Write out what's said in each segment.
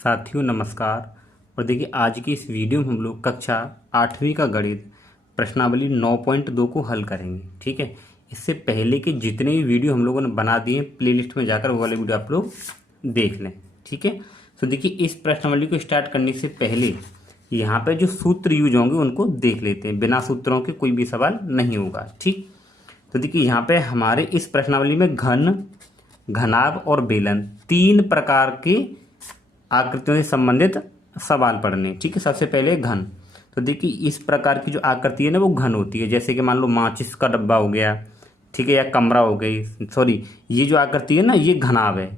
साथियों नमस्कार। और देखिए आज की इस वीडियो में हम लोग कक्षा 8वीं का गणित प्रश्नावली 9.2 को हल करेंगे। ठीक है, इससे पहले के जितने भी वीडियो हम लोगों ने बना दिए प्लेलिस्ट में जाकर वो वाले वीडियो आप लोग देख लें। ठीक है, तो देखिए इस प्रश्नावली को स्टार्ट करने से पहले यहाँ पे जो सूत्र यूज होंगे उनको देख लेते हैं। बिना सूत्रों के कोई भी सवाल नहीं होगा। ठीक, तो देखिए यहाँ पे हमारे इस प्रश्नावली में घन, घनाभ और बेलन तीन प्रकार के आकृतियों से संबंधित सवाल पढ़ने। ठीक है, सबसे पहले घन। तो देखिए इस प्रकार की जो आकृति है ना वो घन होती है। जैसे कि मान लो माचिस का डब्बा हो गया, ठीक है, या कमरा हो गई, सॉरी ये जो आकृति है ना ये घनाभ है।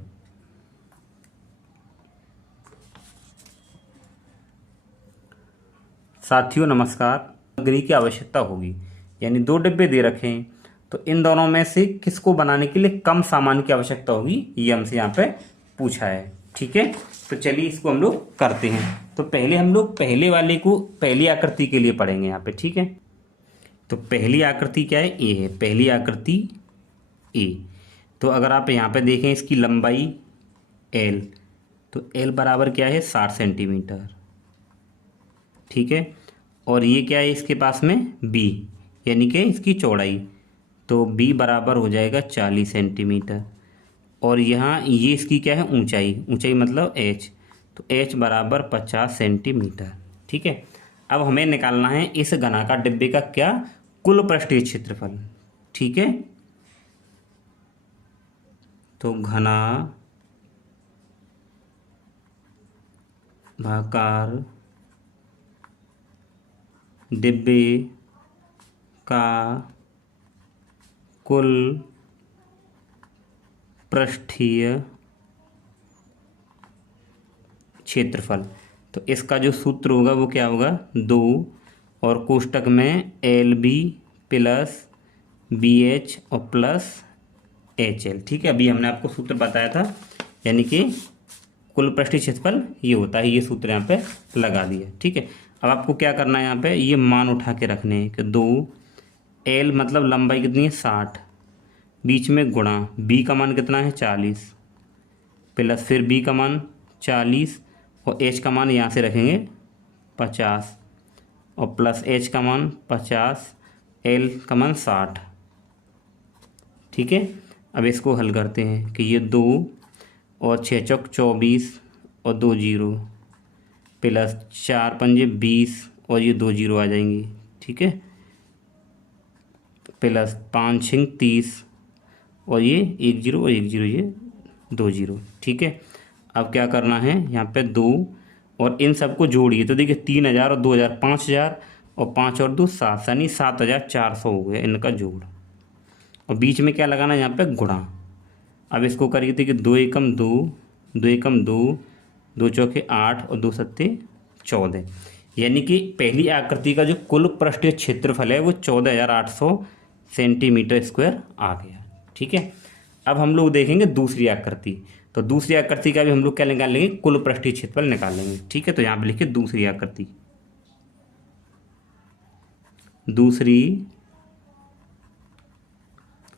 साथियों नमस्कार। सामग्री की आवश्यकता होगी, यानी दो डिब्बे दे रखे हैं, तो इन दोनों में से किसको बनाने के लिए कम सामान की आवश्यकता होगी ये हमसे यहाँ पे पूछा है। ठीक है, तो चलिए इसको हम लोग करते हैं। तो पहले हम लोग पहले वाले को पहली आकृति के लिए पढ़ेंगे यहाँ पे। ठीक है, तो पहली आकृति क्या है, ए है। पहली आकृति ए। तो अगर आप यहाँ पे देखें इसकी लंबाई एल, तो एल बराबर क्या है 60 सेंटीमीटर। ठीक है, और ये क्या है इसके पास में बी, यानी कि इसकी चौड़ाई, तो बी बराबर हो जाएगा 40 सेंटीमीटर। और यहाँ ये इसकी क्या है ऊंचाई, ऊंचाई मतलब एच, तो एच बराबर 50 सेंटीमीटर। ठीक है, अब हमें निकालना है इस घनाकार डिब्बे का क्या, कुल पृष्ठीय क्षेत्रफल। ठीक है, तो घना भाकार डिब्बे का कुल पृष्ठीय क्षेत्रफल। तो इसका जो सूत्र होगा वो क्या होगा, 2 और कोष्टक में L B plus B H और प्लस एच एल। ठीक है, अभी हमने आपको सूत्र बताया था, यानी कि कुल पृष्ठीय क्षेत्रफल ये होता है। ये सूत्र यहाँ पे लगा दिया। ठीक है, अब आपको क्या करना है, यहाँ पे ये मान उठा के रखने हैं कि 2 एल मतलब लंबाई कितनी है 60, बीच में गुणा बी का मान कितना है 40, प्लस फिर बी का मान 40 और एच का मान यहाँ से रखेंगे 50 और प्लस एच का मान 50, एल का मान 60। ठीक है, अब इसको हल करते हैं कि ये 2 और 6 चौक 24 और 2 जीरो, प्लस 4 पंजे 20 और ये 2 जीरो आ जाएंगी। ठीक है, प्लस 5 छिंग 30 और ये 1 जीरो और 1 जीरो, ये 2 जीरो। ठीक है, अब क्या करना है, यहाँ पे 2 और इन सबको जोड़िए, तो देखिए 3000 और 2000 5000 और 5 और 2 7, यानी 7400 हो गया इनका जोड़। और बीच में क्या लगाना है यहाँ पे गुणा। अब इसको करिए, देखिए 2 एकम 2, 2 एकम 2, 2 चौके 8 और 2 सत्ते 14, यानी कि पहली आकृति का जो कुल पृष्ठीय क्षेत्रफल है वो 14800 सेंटीमीटर स्क्वायर आ गया। ठीक है, अब हम लोग देखेंगे दूसरी आकृति। तो दूसरी आकृति का भी हम लोग क्या निकालेंगे, कुल पृष्ठीय क्षेत्रफल निकालेंगे। ठीक है, तो यहाँ पे लिखिए दूसरी आकृति। दूसरी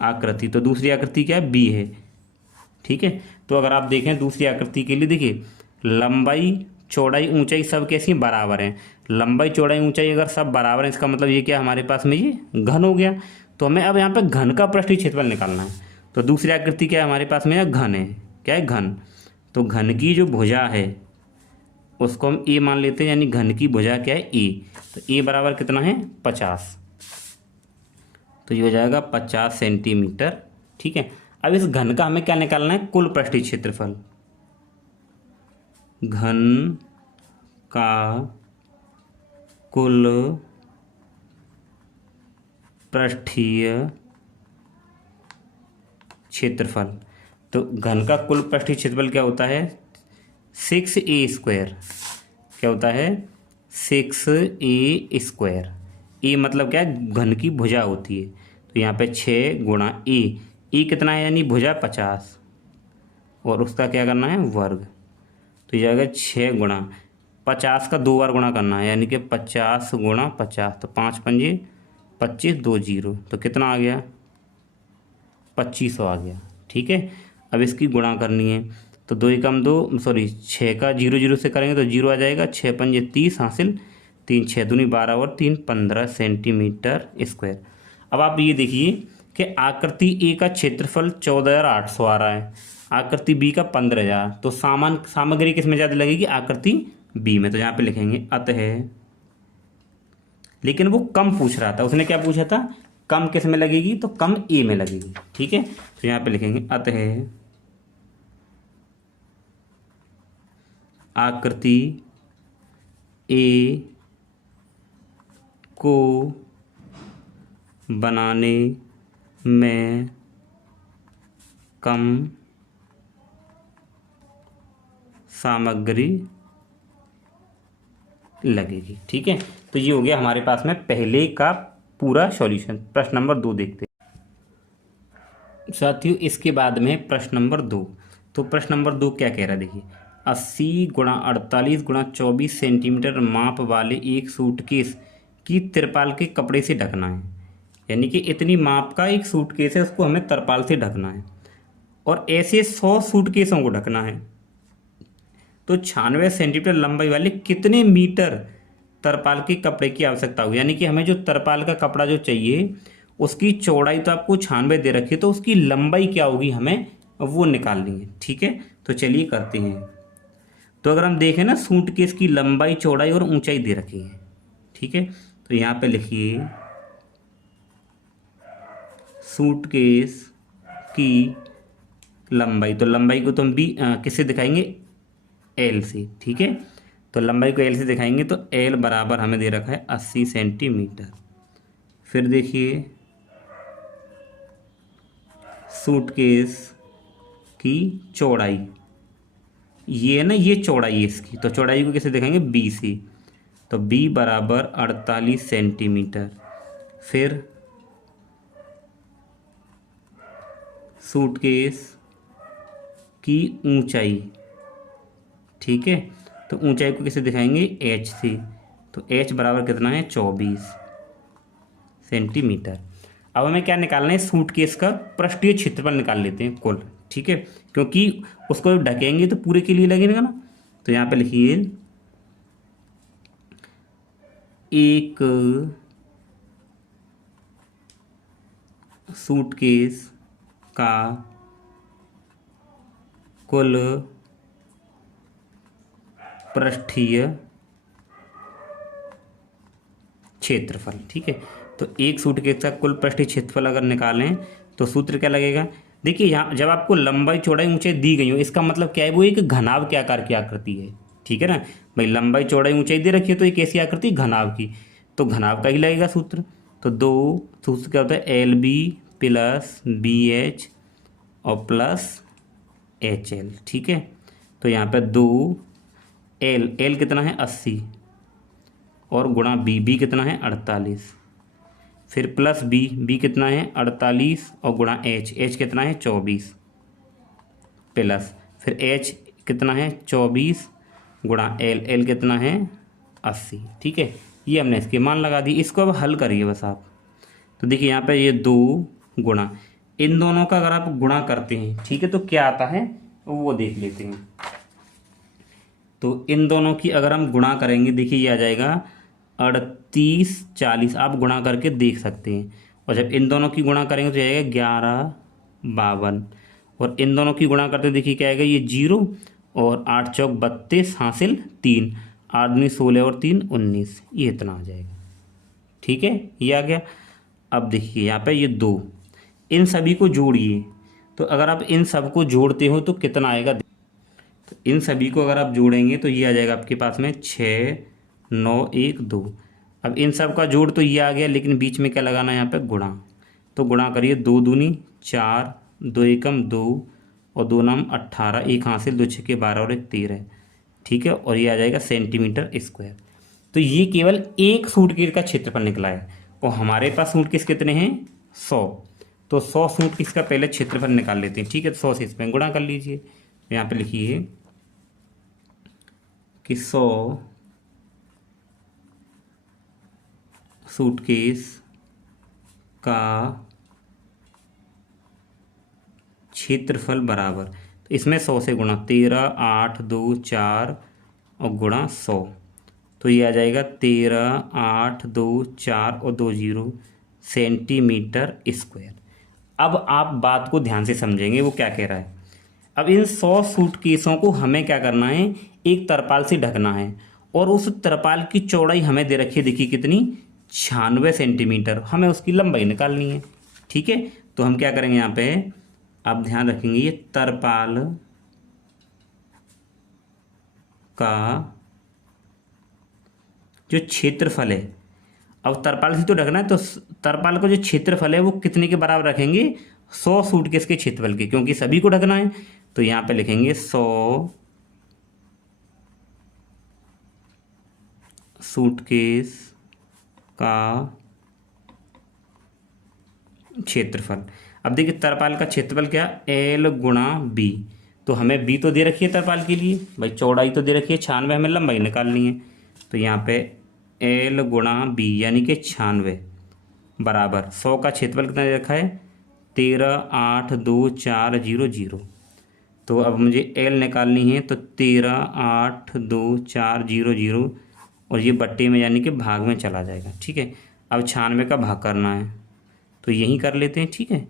आकृति, तो दूसरी आकृति क्या है, बी है। ठीक है, तो अगर आप देखें दूसरी आकृति के लिए, देखिए लंबाई चौड़ाई ऊंचाई सब कैसी बराबर हैं। लंबाई चौड़ाई ऊंचाई अगर सब बराबर है इसका मतलब ये क्या हमारे पास में ये घन हो गया। तो हमें अब यहाँ पे घन का पृष्ठीय क्षेत्रफल निकालना है। तो दूसरी आकृति क्या है हमारे पास में, घन है। क्या है, घन। तो घन की जो भुजा है उसको हम ए मान लेते हैं, यानी घन की भुजा क्या है ए। तो ए बराबर कितना है 50, तो ये हो जाएगा 50 सेंटीमीटर। ठीक है, अब इस घन का हमें क्या निकालना है, कुल पृष्ठीय क्षेत्रफल। घन का कुल पृष्ठीय क्षेत्रफल। तो घन का कुल पृष्ठीय क्षेत्रफल क्या होता है 6a स्क्वायर। क्या होता है 6a स्क्वायर। ए मतलब क्या है, घन की भुजा होती है। तो यहाँ पे 6 गुणा ए, ए कितना है यानी भुजा 50 और उसका क्या करना है वर्ग। तो ये आएगा 6 गुणा 50 का 2 बार गुणा करना है, यानी कि 50 गुणा 50, तो 5 पंजे 25, 2 जीरो, तो कितना आ गया 2500 आ गया। ठीक है, अब इसकी गुणा करनी है, तो 2 एकम 2, सॉरी 6 का 0 0 से करेंगे तो 0 आ जाएगा, 6 पंजे 30 हासिल, 3 6 दूनी 12 और 3 15 सेंटीमीटर स्क्वायर। अब आप ये देखिए कि आकृति ए का क्षेत्रफल 14,800 आ रहा है, आकृति बी का 15,000, तो सामग्री किस में ज़्यादा लगेगी, आकृति बी में। तो यहाँ पे लिखेंगे अतः, लेकिन वो कम पूछ रहा था, उसने क्या पूछा था, कम किस में लगेगी, तो कम ए में लगेगी। ठीक है, तो यहाँ पे लिखेंगे अतः आकृति ए को बनाने में कम सामग्री लगेगी। ठीक है, तो ये हो गया हमारे पास में पहले का पूरा सॉल्यूशन। प्रश्न नंबर 2 देखते हैं साथियों। इसके बाद में प्रश्न नंबर 2। तो प्रश्न नंबर 2 क्या कह रहा है, देखिए 80 गुणा 48 गुणा 24 सेंटीमीटर माप वाले एक सूटकेस की तिरपाल के कपड़े से ढकना है। यानी कि इतनी माप का एक सूटकेस है, उसको हमें तिरपाल से ढकना है, और ऐसे 100 सूटकेसों को ढकना है। तो 96 सेंटीमीटर लंबाई वाले कितने मीटर तरपाल के कपड़े की आवश्यकता होगी। यानी कि हमें जो तरपाल का कपड़ा जो चाहिए, उसकी चौड़ाई तो आपको 96 दे रखी है, तो उसकी लंबाई क्या होगी हमें वो निकालनी है। ठीक है, तो चलिए करते हैं। तो अगर हम देखें ना, सूटकेस की लंबाई चौड़ाई और ऊंचाई दे रखी है। ठीक है, तो यहाँ पे लिखिए सूटकेस की लंबाई, तो लंबाई को तो हम भी किससे दिखाएंगे, एल से। ठीक है, तो लंबाई को एल से दिखाएंगे, तो एल बराबर हमें दे रखा है 80 सेंटीमीटर। फिर देखिए सूटकेस की चौड़ाई, ये है ना, ये चौड़ाई है इसकी, तो चौड़ाई को कैसे दिखाएंगे, बी से, तो बी बराबर 48 सेंटीमीटर। फिर सूटकेस की ऊंचाई, ठीक है, तो ऊंचाई को कैसे दिखाएंगे, एच से, तो एच बराबर कितना है, 24 सेंटीमीटर। अब हमें क्या निकालना है, सूटकेस का पृष्ठीय क्षेत्रफल निकाल लेते हैं कुल। ठीक है, क्योंकि उसको ढकेंगे तो पूरे के लिए लगेगा ना। तो यहाँ पे लिखिए एक सूटकेस का कुल पृष्ठीय क्षेत्रफल। ठीक है, तो एक सूटकेस का कुल पृष्ठीय क्षेत्रफल अगर निकालें तो सूत्र क्या लगेगा, देखिए यहाँ जब आपको लंबाई चौड़ाई ऊंचाई दी गई हो, इसका मतलब क्या है, वो एक घनाभ के आकार की आकृति है। ठीक है ना भाई, लंबाई चौड़ाई ऊंचाई दे रखी है, तो एक ऐसी आकृति घनाभ की, तो घनाभ का ही लगेगा सूत्र। तो दो सूत्र क्या होता है, L B plus B H और प्लस एच एल। ठीक है, तो यहाँ पे 2 एल, एल कितना है 80 और गुणा बी, बी कितना है 48, फिर प्लस बी, बी कितना है 48 और गुणा एच, एच कितना है 24 प्लस, फिर एच कितना है 24 गुणा एल, एल कितना है 80। ठीक है, ये हमने इसके मान लगा दी। इसको अब हल करिए बस आप। तो देखिए यहाँ पे ये 2 गुणा, इन दोनों का अगर आप गुणा करते हैं, ठीक है, तो क्या आता है वो देख लेते हैं। तो इन दोनों की अगर हम गुणा करेंगे, देखिए ये आ जाएगा 38 40, आप गुणा करके देख सकते हैं। और जब इन दोनों की गुणा करेंगे तो आएगा 11 52, और इन दोनों की गुणा करते देखिए क्या आएगा, ये 0 और 8 चौक 32 हासिल 3, 8 दूनी 16 और 3 19, ये इतना आ जाएगा। ठीक है, ये आ गया। अब देखिए यहाँ पे ये 2, इन सभी को जोड़िए, तो अगर आप इन सब को जोड़ते हो तो कितना आएगा, तो इन सभी को अगर आप जोड़ेंगे तो ये आ जाएगा आपके पास में 6 9 1 2। अब इन सब का जोड़ तो ये आ गया, लेकिन बीच में क्या लगाना है यहाँ पे, गुणा। तो गुणा करिए, 2 दूनी 4, 2 एकम 2 और 2 नाम 18, 1 हासिल 2 छक्के 12 और 1 13। ठीक है, और ये आ जाएगा सेंटीमीटर स्क्वायर। तो ये केवल एक सूटकेस का क्षेत्रफल निकला है, और हमारे पास सूटकेस कितने हैं 100, तो 100 सूटकेस का पहले क्षेत्रफल निकाल लेते हैं। ठीक है, 100 से इसमें गुणा कर लीजिए। यहाँ पे लिखिए कि 100 सूटकेस का क्षेत्रफल बराबर, तो इसमें 100 से गुणा, 13 8 2 4 और गुणा 100, तो ये आ जाएगा 13 8 2 4 और 2 जीरो सेंटीमीटर स्क्वायर। अब आप बात को ध्यान से समझेंगे वो क्या कह रहा है। अब इन 100 सूटकेसों को हमें क्या करना है, एक तरपाल से ढकना है, और उस तरपाल की चौड़ाई हमें दे रखी है, देखिए कितनी, 96 सेंटीमीटर। हमें उसकी लंबाई निकालनी है। ठीक है, तो हम क्या करेंगे यहाँ पे, आप ध्यान रखेंगे, ये तरपाल का जो क्षेत्रफल है, अब तरपाल से तो ढकना है, तो तरपाल का जो क्षेत्रफल है वो कितने के बराबर रखेंगे, 100 सूटकेस के क्षेत्रफल के, क्योंकि सभी को ढकना है। तो यहाँ पे लिखेंगे 100 सूटकेस का क्षेत्रफल। अब देखिए तरपाल का क्षेत्रफल क्या, L गुणा B। तो हमें B तो दे रखी है तरपाल के लिए, भाई चौड़ाई तो दे रखी है 96, हमें लंबाई निकालनी है। तो यहाँ पे L गुणा B यानी कि 96 बराबर 100 का क्षेत्रफल कितना दे रखा है, 13 8 2 4 0 0। तो अब मुझे L निकालनी है, तो 13 8 2 4 0 0, और ये बट्टे में यानी कि भाग में चला जाएगा। ठीक है, अब 96 का भाग करना है, तो यही कर लेते हैं। ठीक है,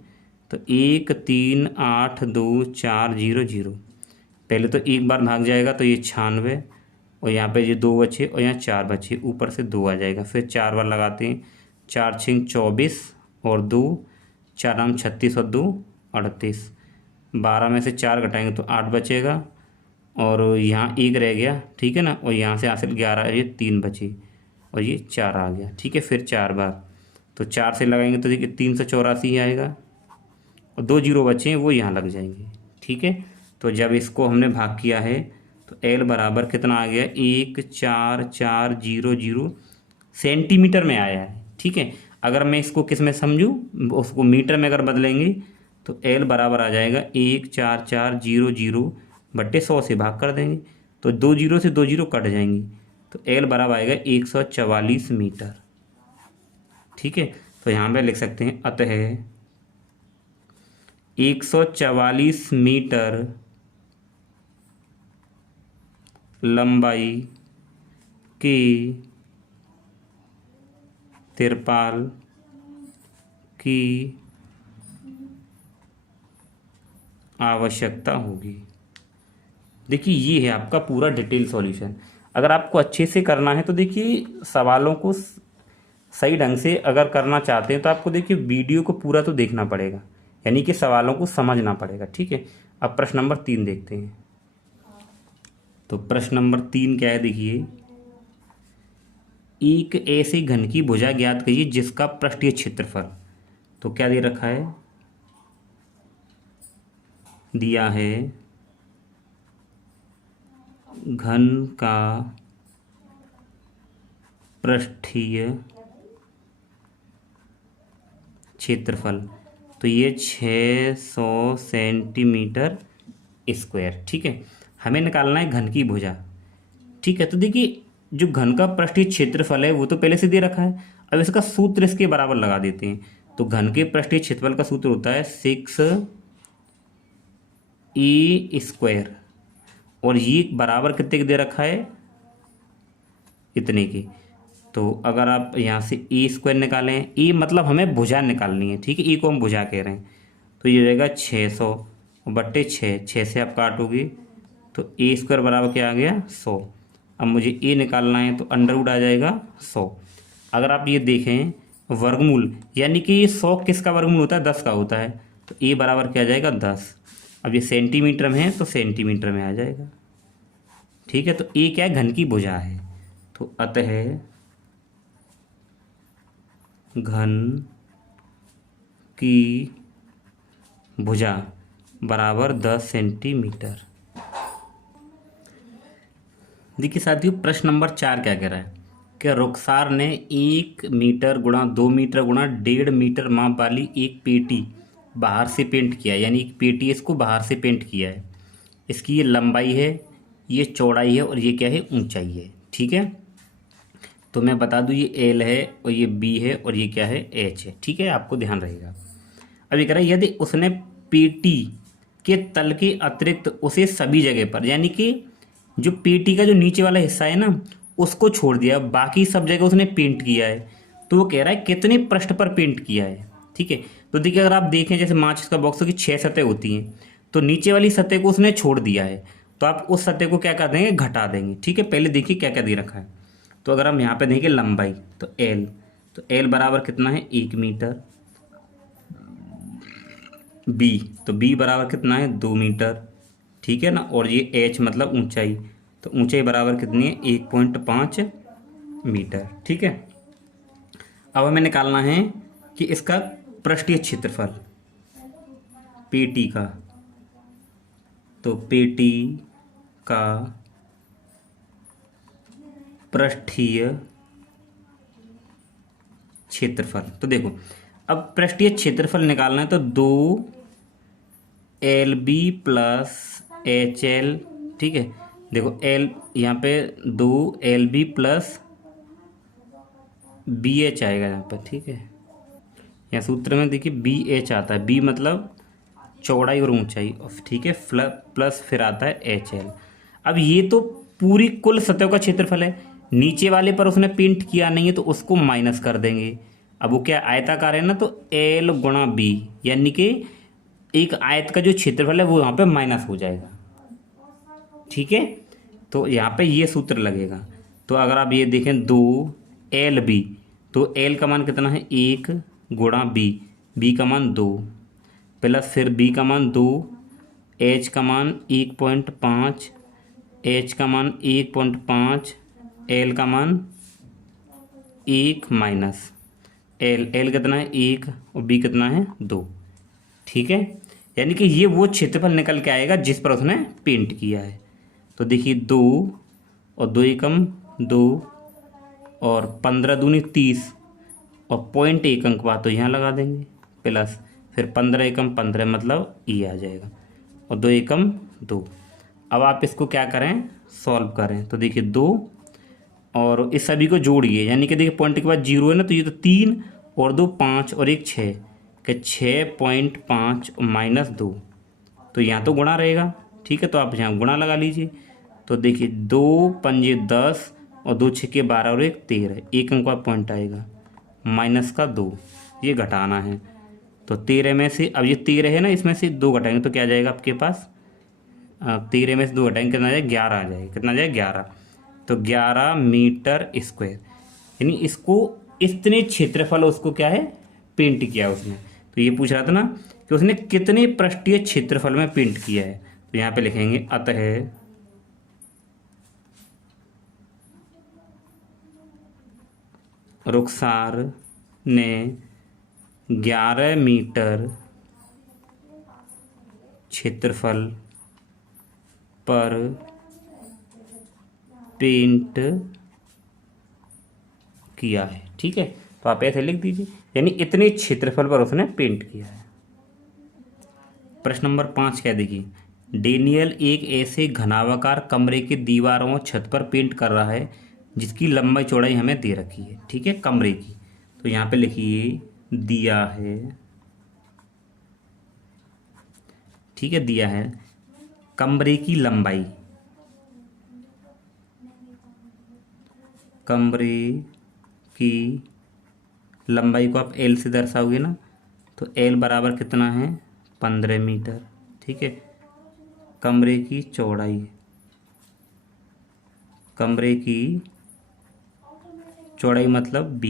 तो 1 3 8 2 4 0 0, पहले तो एक बार भाग जाएगा, तो ये 96, और यहाँ पे ये 2 बचे और यहाँ 4 बचे, ऊपर से 2 आ जाएगा, फिर 4 बार लगाते हैं, 4 6 24 और 2 4 आम 36 और 2 38, 12 में से 4 घटाएंगे तो 8 बचेगा, और यहाँ 1 रह गया। ठीक है ना, और यहाँ से हासिल 11, ये 3 बचे और ये 4 आ गया। ठीक है, फिर 4 बार, तो 4 से लगाएंगे तो देखिए 384 आएगा, और 2 जीरो बचे हैं वो यहाँ लग जाएंगे। ठीक है, तो जब इसको हमने भाग किया है तो L बराबर कितना आ गया, 1440 सेंटीमीटर में आया है। ठीक है, अगर मैं इसको किस में समझूँ, उसको मीटर में अगर बदलेंगे तो L बराबर आ जाएगा 1440 बट्टे 100 से भाग कर देंगे, तो 2 जीरो से 2 जीरो कट जाएंगी, तो L बराबर आएगा 144 मीटर। ठीक है, तो यहाँ पे लिख सकते हैं, अतः 144 मीटर लंबाई की तिरपाल की आवश्यकता होगी। देखिए ये है आपका पूरा डिटेल सॉल्यूशन। अगर आपको अच्छे से करना है तो देखिए सवालों को सही ढंग से अगर करना चाहते हैं तो आपको देखिए वीडियो को पूरा तो देखना पड़ेगा, यानी कि सवालों को समझना पड़ेगा। ठीक है, अब प्रश्न नंबर 3 देखते हैं। तो प्रश्न नंबर 3 क्या है, देखिए, एक ऐसे घन की भुजा ज्ञात कीजिए जिसका पृष्ठीय क्षेत्रफल, तो क्या दे रखा है, दिया है घन का पृष्ठीय क्षेत्रफल, तो ये 600 सेंटीमीटर स्क्वायर। ठीक है, हमें निकालना है घन की भुजा। ठीक है, तो देखिए जो घन का पृष्ठीय क्षेत्रफल है वो तो पहले से दे रखा है, अब इसका सूत्र इसके बराबर लगा देते हैं। तो घन के पृष्ठीय क्षेत्रफल का सूत्र होता है 6a स्क्वायर, और ये बराबर कितने के दे रखा है, इतने के। तो अगर आप यहाँ से ए स्क्वायर निकालें, ए मतलब हमें भुजा निकालनी है। ठीक है, ए को हम भुजा कह रहे हैं, तो ये हो जाएगा 600 बट्टे 6 से आप काटोगे तो ए स्क्वायर बराबर क्या आ गया, 100। अब मुझे ए निकालना है तो अंडर रूट आ जाएगा 100। अगर आप ये देखें वर्गमूल, यानी कि ये 100 किसका वर्गमूल होता है, 10 का होता है, तो ए बराबर क्या आ जाएगा, 10। अब ये सेंटीमीटर में है तो सेंटीमीटर में आ जाएगा। ठीक है, तो ए क्या है, घन की भुजा है, तो अतः घन की भुजा बराबर 10 सेंटीमीटर। देखिए साथियों प्रश्न नंबर 4 क्या कह रहा है कि रुखसार ने 1 मीटर गुणा 2 मीटर गुणा 1.5 मीटर माप वाली एक पेटी बाहर से पेंट किया है, यानी एक पेटी इसको बाहर से पेंट किया है। इसकी ये लंबाई है, ये चौड़ाई है, और ये क्या है, ऊंचाई है। ठीक है, तो मैं बता दूं ये एल है और ये बी है और ये क्या है, एच है। ठीक है, आपको ध्यान रहेगा। अब ये कह रहा है यदि उसने पेटी के तल के अतिरिक्त उसे सभी जगह पर, यानी कि जो पेटी का जो नीचे वाला हिस्सा है ना उसको छोड़ दिया, बाकी सब जगह उसने पेंट किया है। तो वो कह रहा है कितने पृष्ठ पर पेंट किया है। ठीक है, तो देखिए अगर आप देखें जैसे माचिस का बॉक्स की 6 सतह होती हैं, तो नीचे वाली सतह को उसने छोड़ दिया है, तो आप उस सतह को क्या कर देंगे, घटा देंगे। ठीक है, पहले देखिए क्या क्या दे रखा है। तो अगर हम यहाँ पे देखें लंबाई, तो एल, तो एल बराबर कितना है 1 मीटर। बी, तो बी बराबर कितना है 2 मीटर। ठीक है ना, और ये एच मतलब ऊंचाई, तो ऊंचाई बराबर कितनी है 1.5 मीटर। ठीक है, अब हमें निकालना है कि इसका पृष्ठीय क्षेत्रफल पेटी का, तो पेटी का पृष्ठीय क्षेत्रफल। तो देखो अब पृष्ठीय क्षेत्रफल निकालना है, तो 2 LB प्लस HL। ठीक है, देखो एल यहाँ पे 2 LB प्लस BH आएगा यहाँ पर। ठीक है, यहाँ सूत्र में देखिए BH आता है, B मतलब चौड़ाई और ऊंचाई। ठीक है, प्लस फिर आता है HL। अब ये तो पूरी कुल सतह का क्षेत्रफल है, नीचे वाले पर उसने पेंट किया नहीं है तो उसको माइनस कर देंगे। अब वो क्या आयताकार है ना, तो L गुणा B, यानी कि एक आयत का जो क्षेत्रफल है वो यहाँ पे माइनस हो जाएगा। ठीक है, तो यहाँ पे ये सूत्र लगेगा। तो अगर आप ये देखें 2LB, तो L का मान कितना है 1 गुणा B का मान 2 प्लस फिर B का मान 2, H का मान 1.5, H का मान 1.5, L का मान 1 माइनस L कितना है 1 और B कितना है 2। ठीक है, यानी कि ये वो क्षेत्रफल निकल के आएगा जिस पर उसने पेंट किया है। तो देखिए 2 और 2 एकम 2 और 15 दूनी 30 और 0.1 अंक बात तो यहाँ लगा देंगे, प्लस फिर 15 एकम 15 मतलब ये आ जाएगा, और 2 एकम 2। अब आप इसको क्या करें, सॉल्व करें। तो देखिए 2 और इस सभी को जोड़िए, यानी कि देखिए पॉइंट के बाद 0 है ना, तो ये तो 3 और 2 5 और 1 6 के 6.5 माइनस 2, तो यहाँ तो गुणा रहेगा। ठीक है, तो आप यहाँ गुणा लगा लीजिए। तो देखिए 2 पंजे 10 और 2 छक्के 12 और 1 13, एक अंक का पॉइंट आएगा माइनस का 2, ये घटाना है। तो 13 में से, अब ये 13 है ना, इसमें से 2 घटाएंगे तो क्या आ जाएगा आपके पास, 13 में से 2 घटाएंगे कितना आ जाएगा 11 आ जाएगा। कितना आ जाएगा 11, तो 11 मीटर स्क्वायर, यानी इसको इतने क्षेत्रफल उसको क्या है पेंट किया उसने। तो ये पूछ रहा था ना कि उसने कितने पृष्ठीय क्षेत्रफल में पेंट किया है, तो यहाँ पे लिखेंगे अतः रुखसार ने 11 मीटर क्षेत्रफल पर पेंट किया है। ठीक है, तो आप ऐसे लिख दीजिए, यानी इतने क्षेत्रफल पर उसने पेंट किया है। प्रश्न नंबर 5 क्या देखिए, डेनियल एक ऐसे घनावाकार कमरे के दीवारों और छत पर पेंट कर रहा है जिसकी लंबाई चौड़ाई हमें दे रखी है। ठीक है, कमरे की, तो यहाँ पे लिखिए दिया है। ठीक है, दिया है कमरे की लंबाई, कमरे की लंबाई को आप L से दर्शाओगे ना, तो L बराबर कितना है 15 मीटर। ठीक है, कमरे की चौड़ाई, कमरे की चौड़ाई मतलब B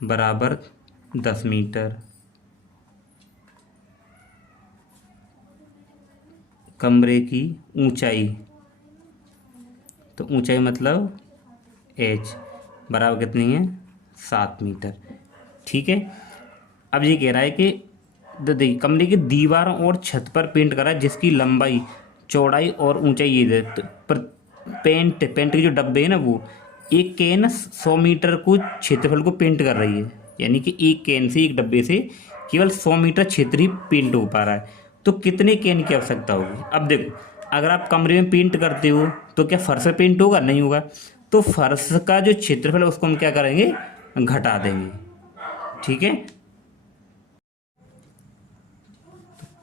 बराबर 10 मीटर। कमरे की ऊंचाई, तो ऊंचाई मतलब H बराबर कितनी है 7 मीटर। ठीक है, अब ये कह रहा है कि देखिए कमरे की दीवारों और छत पर पेंट करा जिसकी लंबाई चौड़ाई और ऊंचाई ये पर पेंट के जो डब्बे हैं ना, वो एक कैन 100 मीटर को क्षेत्रफल को पेंट कर रही है, यानी कि एक कैन से, एक डब्बे से केवल 100 मीटर क्षेत्र ही पेंट हो पा रहा है। तो कितने कैन की आवश्यकता होगी। अब देखो अगर आप कमरे में पेंट करते हो तो क्या फर्श पे पेंट होगा, नहीं होगा, तो फर्श का जो क्षेत्रफल है उसको हम क्या करेंगे, घटा देंगे। ठीक है,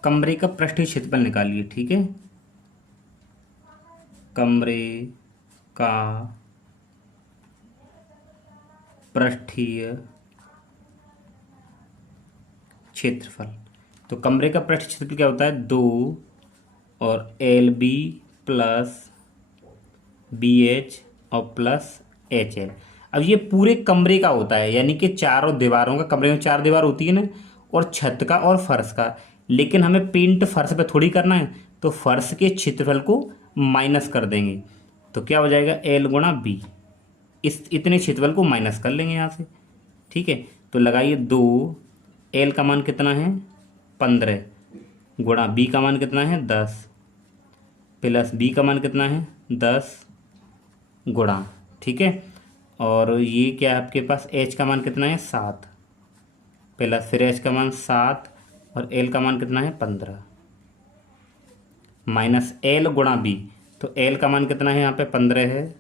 कमरे का पृष्ठीय क्षेत्रफल निकालिए। ठीक है, कमरे का पृष्ठीय क्षेत्रफल। तो कमरे का पृष्ठीय क्षेत्रफल क्या होता है? 2 और LB प्लस BH और प्लस HL। अब ये पूरे कमरे का होता है, यानी कि चारों दीवारों का, कमरे में 4 दीवार होती है ना, और छत का और फर्श का। लेकिन हमें पेंट फर्श पे थोड़ी करना है, तो फर्श के क्षेत्रफल को माइनस कर देंगे। तो क्या हो जाएगा? L गुणा B। इतने क्षेत्रफल को माइनस कर लेंगे यहाँ से। ठीक है, तो लगाइए 2, L का मान कितना है? 15 गुणा B का मान कितना है? 10 प्लस B का मान कितना है? 10 गुणा। ठीक है, और ये क्या है आपके पास? H का मान कितना है? 7 प्लस फिर H का मान 7 और L का मान कितना है? 15 माइनस L गुणा B। तो L का मान कितना है यहाँ पे? 15 है,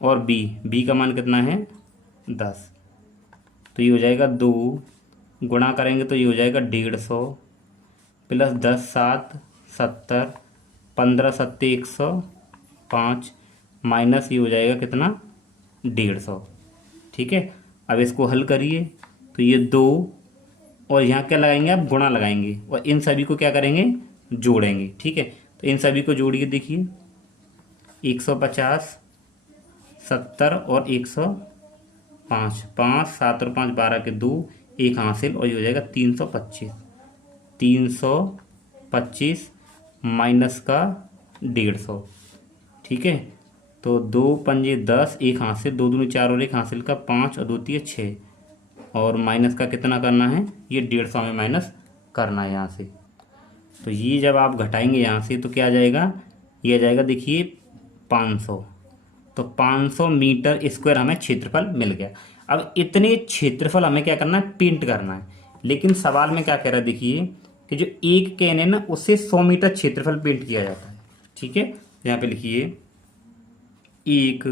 और B का मान कितना है? 10। तो ये हो जाएगा 2 गुणा करेंगे तो ये हो जाएगा 150 प्लस 10 7 70 15 7 105 माइनस ये हो जाएगा कितना? 150। ठीक है, अब इसको हल करिए तो ये 2 और यहाँ क्या लगाएंगे आप? गुणा लगाएंगे, और इन सभी को क्या करेंगे? जोड़ेंगे। ठीक है, तो इन सभी को जोड़िए। देखिए 150 70 और 105, 5 7 और 5 12 के 2, 1 हासिल, और ये हो जाएगा 325। 325 माइनस का 150। ठीक है, तो 2 पंजे 10, 1 हासिल, 2 दूनी 4 और 1 हासिल का 5 और 2 तिये 6, और माइनस का कितना करना है? ये 150 में माइनस करना है यहाँ से। तो ये जब आप घटाएंगे यहाँ से तो क्या आ जाएगा? ये आ जाएगा देखिए 500। तो 500 मीटर स्क्वायर हमें क्षेत्रफल मिल गया। अब इतने क्षेत्रफल हमें क्या करना है? पेंट करना है। लेकिन सवाल में क्या कह रहा है? देखिए कि जो एक कैन है ना, उससे 100 मीटर क्षेत्रफल पेंट किया जाता है। ठीक है, यहाँ पे लिखिए एक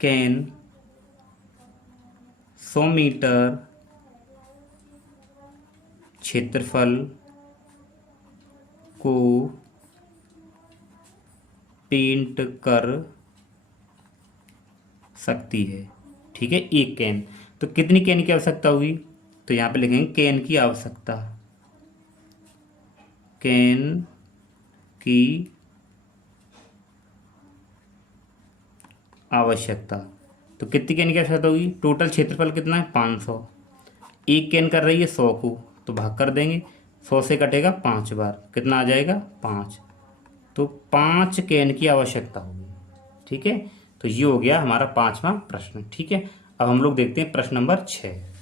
कैन 100 मीटर क्षेत्रफल को पेंट कर सकती है। ठीक है, एक कैन। तो कितनी कैन की आवश्यकता होगी? तो यहाँ पे लिखेंगे कैन की आवश्यकता, कैन की आवश्यकता। तो कितनी कैन की आवश्यकता होगी? टोटल क्षेत्रफल कितना है? 500। एक कैन कर रही है 100 को, तो भाग कर देंगे, 100 से कटेगा 5 बार, कितना आ जाएगा? 5। तो 5 कैन की आवश्यकता होगी। ठीक है, तो ये हो गया हमारा 5वां प्रश्न। ठीक है, अब हम लोग देखते हैं प्रश्न नंबर 6।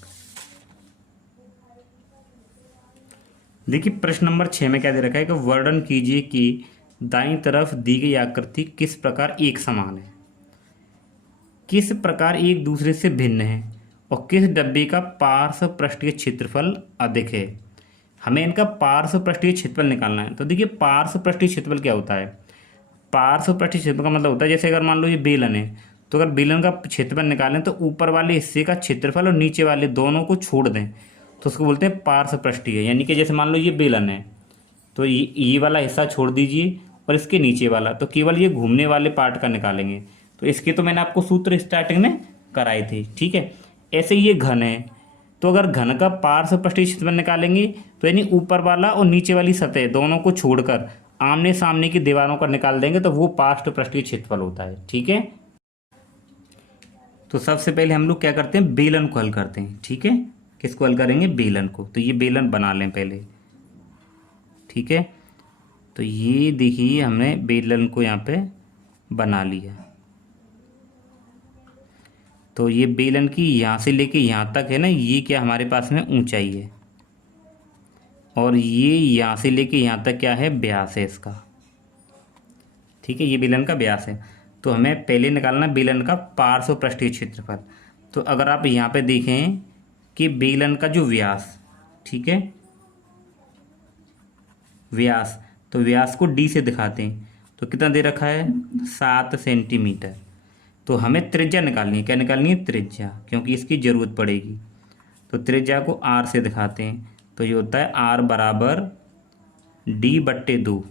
देखिए प्रश्न नंबर 6 में क्या दे रखा है कि वर्णन कीजिए कि दाईं तरफ दी गई आकृति किस प्रकार एक समान है, किस प्रकार एक दूसरे से भिन्न है, और किस डब्बे का पार्श्व पृष्ठीय क्षेत्रफल अधिक है। हमें इनका पार्श्व पृष्ठीय क्षेत्रफल निकालना है। तो देखिए पार्श्व पृष्ठीय क्षेत्रफल क्या होता है? पार्श्व पृष्ठीय क्षेत्रफल का मतलब होता है, जैसे अगर मान लो ये बेलन है, तो अगर बेलन का क्षेत्रफल निकालें तो ऊपर वाले हिस्से का क्षेत्रफल और नीचे वाले दोनों को छोड़ दें तो उसको बोलते हैं पार्श्व पृष्ठीय। यानी कि जैसे मान लो ये बेलन है, तो ये वाला हिस्सा छोड़ दीजिए और इसके नीचे वाला, तो केवल ये घूमने वाले पार्ट का निकालेंगे। तो इसके तो मैंने आपको सूत्र स्टार्टिंग में कराए थे। ठीक है, ऐसे ये घन है, तो अगर घन का पार्श्व पृष्ठीय क्षेत्रफल निकालेंगे तो यानी ऊपर वाला और नीचे वाली सतह दोनों को छोड़कर आमने सामने की दीवारों का निकाल देंगे तो वो पार्श्व पृष्ठीय क्षेत्रफल होता है। ठीक है, तो सबसे पहले हम लोग क्या करते हैं? बेलन को हल करते हैं। ठीक है, किसको हल करेंगे? बेलन को। तो ये बेलन बना लें पहले। ठीक है, तो ये देखिए हमने बेलन को यहाँ पे बना लिया। तो ये बेलन की यहाँ से लेके यहाँ तक है ना, ये क्या हमारे पास में ऊंचाई है, और ये यहाँ से लेके यहाँ तक क्या है? व्यास है इसका। ठीक है, ये बेलन का व्यास है। तो हमें पहले निकालना है बेलन का पार्श्व पृष्ठीय क्षेत्रफल। तो अगर आप यहाँ पे देखें कि बेलन का जो व्यास, ठीक है, व्यास, तो व्यास को डी से दिखाते हैं, तो कितना दे रखा है? 7 सेंटीमीटर। तो हमें त्रिज्या निकालनी है। क्या निकालनी है? त्रिज्या, क्योंकि इसकी ज़रूरत पड़ेगी। तो त्रिज्या को आर से दिखाते हैं, तो ये होता है आर बराबर D/2।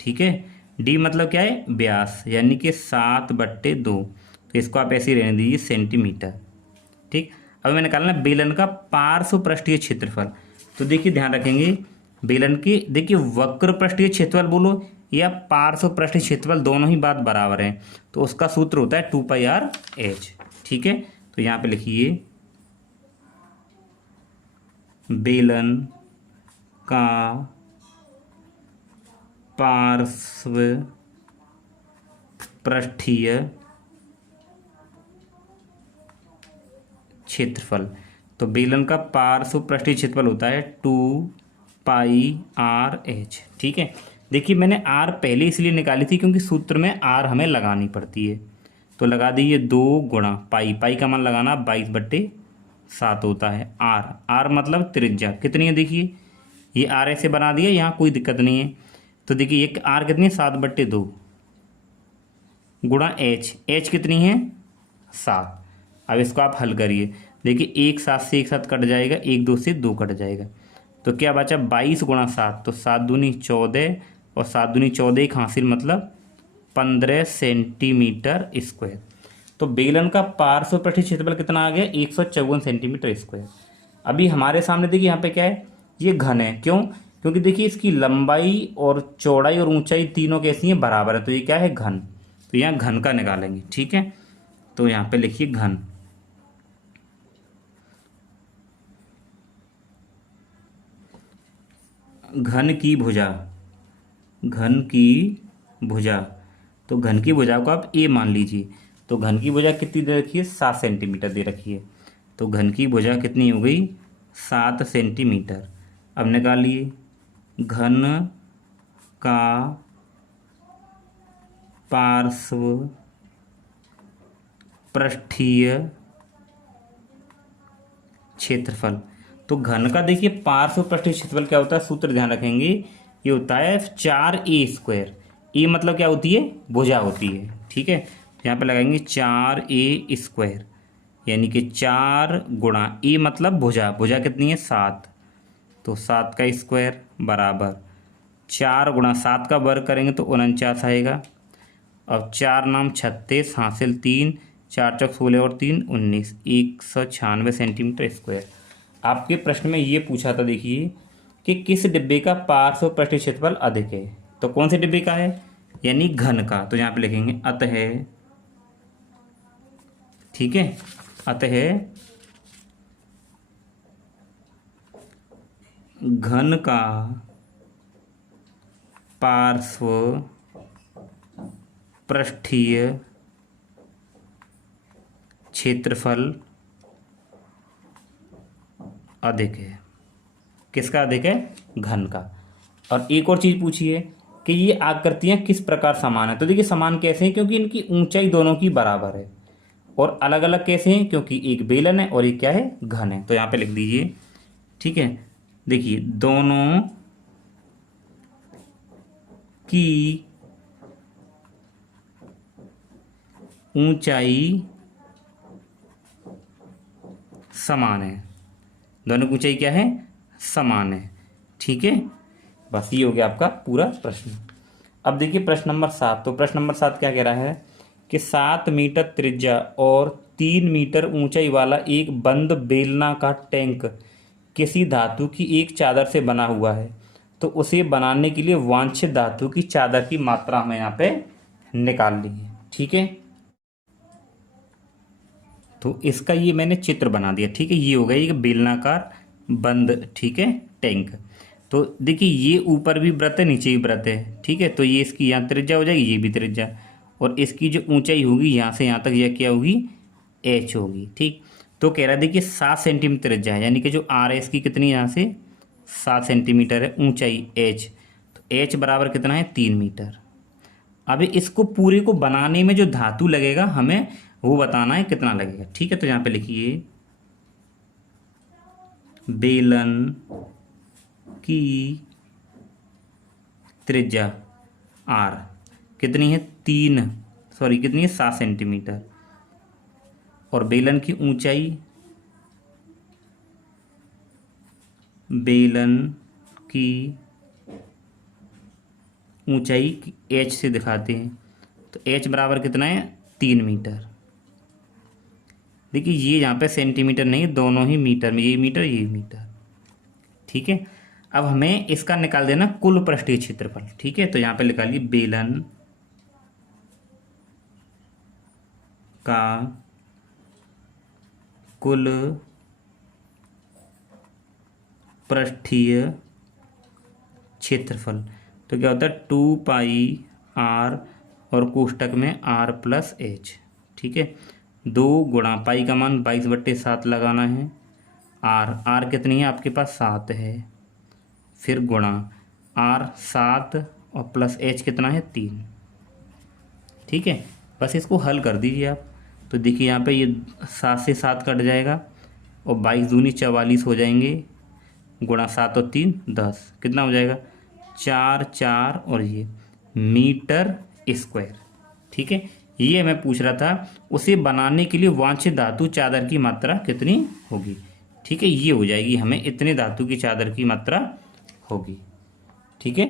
ठीक है, डी मतलब क्या है, व्यास, यानी कि 7/2। तो इसको आप ऐसे ही रहने दीजिए सेंटीमीटर। ठीक, अब मैंने निकालना बेलन का पार्श्व पृष्ठीय क्षेत्रफल। तो देखिए ध्यान रखेंगे, बेलन की देखिए वक्र पृष्ठीय क्षेत्रफल बोलो या पार्श्व पृष्ठीय क्षेत्रफल, दोनों ही बात बराबर है। तो उसका सूत्र होता है 2πr/h। ठीक है, तो यहाँ पे लिखिए बेलन का पार्श्व पृष्ठीय क्षेत्रफल। तो बेलन का पार्श्व पृष्ठीय क्षेत्रफल होता है 2πr/h। ठीक है, देखिए मैंने आर पहले इसलिए निकाली थी क्योंकि सूत्र में आर हमें लगानी पड़ती है। तो लगा दीजिए 2 गुणा पाई, पाई का मान लगाना 22/7 होता है। आर मतलब त्रिज्या कितनी है, देखिए ये आर ऐसे बना दिया, यहाँ कोई दिक्कत नहीं है। तो देखिए एक आर कितनी है 7/2 गुणा एच कितनी है 7। अब इसको आप हल करिए, देखिए 1 7 से 1 7 कट जाएगा, 1 2 से 2 कट जाएगा, तो क्या बचा 22 गुणा 7, तो 7 दूनी 14 और 7 दूनी 14 एक हासिल मतलब 15 सेंटीमीटर स्क्वायर। तो बेलन का पार्श्व पृष्ठीय क्षेत्रफल कितना आ गया 154 सेंटीमीटर स्क्वायर। अभी हमारे सामने देखिए यहाँ पे क्या है, ये घन है, क्यों, क्योंकि देखिए इसकी लंबाई और चौड़ाई और ऊंचाई तीनों कैसी हैं, बराबर है, तो ये क्या है घन। तो यहाँ घन का निकालेंगे। ठीक है, तो यहाँ पे लिखिए घन। घन की भुजा, घन की भुजा, तो घन की भुजा को आप ए मान लीजिए। तो घन की भुजा कितनी दे रखी है 7 सेंटीमीटर दे रखी है। तो घन की भुजा कितनी हो गई 7 सेंटीमीटर। अब निकालिए घन का पार्श्व पृष्ठीय क्षेत्रफल। तो घन का देखिए पार्श्व पृष्ठीय क्षेत्रफल क्या होता है, सूत्र ध्यान रखेंगे, ये होता है 4a²। ए मतलब क्या होती है, भुजा होती है। ठीक है, यहाँ पे लगाएंगे 4a², यानी कि 4 गुणा ए मतलब भुजा, भुजा कितनी है 7, तो 7 का स्क्वायर बराबर 4 गुणा 7 का वर्ग करेंगे तो 49 आएगा। अब 4 नाम 36 हासिल 3, 4 चौक 16 और 3 19, 196 सेंटीमीटर स्क्वायर। आपके प्रश्न में ये पूछा था देखिए कि किस डिब्बे का पार्श्व पृष्ठीय क्षेत्रफल अधिक है, तो कौन से डिब्बे का है, यानी घन का। तो यहाँ पे लिखेंगे अतः, ठीक है, अतः घन का पार्श्व पृष्ठीय क्षेत्रफल अधिक है। किसका अधिक है, घन का। और एक और चीज पूछिए कि ये आकृतियां किस प्रकार समान है। तो देखिए समान कैसे हैं, क्योंकि इनकी ऊंचाई दोनों की बराबर है। और अलग अलग कैसे हैं, क्योंकि एक बेलन है और एक क्या है, घन है। तो यहाँ पे लिख दीजिए। ठीक है, देखिए दोनों की ऊंचाई समान है, दोनों की ऊंचाई क्या है, समान है। ठीक है, बस ये हो गया आपका पूरा प्रश्न। अब देखिए प्रश्न नंबर 7। तो प्रश्न नंबर 7 क्या कह रहा है कि 7 मीटर त्रिज्या और 3 मीटर ऊंचाई वाला एक बंद बेलनाकार टैंक किसी धातु की एक चादर से बना हुआ है। तो उसे बनाने के लिए वांछित धातु की चादर की मात्रा हमें यहाँ पे निकालनी है। ठीक है, तो इसका ये मैंने चित्र बना दिया। ठीक है, ये हो गया एक बेलनाकार बंद, ठीक है, टैंक। तो देखिए ये ऊपर भी वृत्त है, नीचे भी वृत्त है। ठीक है, तो ये इसकी यहाँ त्रिज्या हो जाएगी, ये भी त्रिज्या, और इसकी जो ऊंचाई होगी यहाँ से यहाँ तक यह क्या होगी, h होगी। ठीक, तो कह रहा देखिए 7 सेंटीमीटर त्रिज्या है, यानी कि जो r है इसकी कितनी यहाँ से 7 सेंटीमीटर है, ऊंचाई h, तो h बराबर कितना है 3 मीटर। अभी इसको पूरे को बनाने में जो धातु लगेगा हमें वो बताना है कितना लगेगा। ठीक है, तो यहाँ पे लिखिए बेलन की त्रिज्या r कितनी है, कितनी है 7 सेंटीमीटर, और बेलन की ऊंचाई बेलन की ऊंचाई h से दिखाते हैं। तो h बराबर कितना है 3 मीटर। देखिए ये यहाँ पे सेंटीमीटर नहीं, दोनों ही मीटर में, ये मीटर ये मीटर। ठीक है, अब हमें इसका निकाल देना कुल पृष्ठीय क्षेत्रफल। ठीक है, तो यहाँ पे निकालिए बेलन का कुल पृष्ठीय क्षेत्रफल। तो क्या होता है 2πr और कोष्टक में r+h। ठीक है, 2 गुणा पाई का मान 22/7 लगाना है, r कितनी है आपके पास 7 है, फिर गुणा r 7 और +h कितना है 3। ठीक है, बस इसको हल कर दीजिए आप। तो देखिए यहाँ पे ये 7 से 7 कट जाएगा और 22 दूनी 44 हो जाएंगे, गुणा 7 और 3 10, कितना हो जाएगा 4 4 और ये मीटर स्क्वायर। ठीक है, ये मैं पूछ रहा था उसे बनाने के लिए वांछित धातु चादर की मात्रा कितनी होगी। ठीक है, ये हो जाएगी हमें इतने धातु की चादर की मात्रा होगी। ठीक है।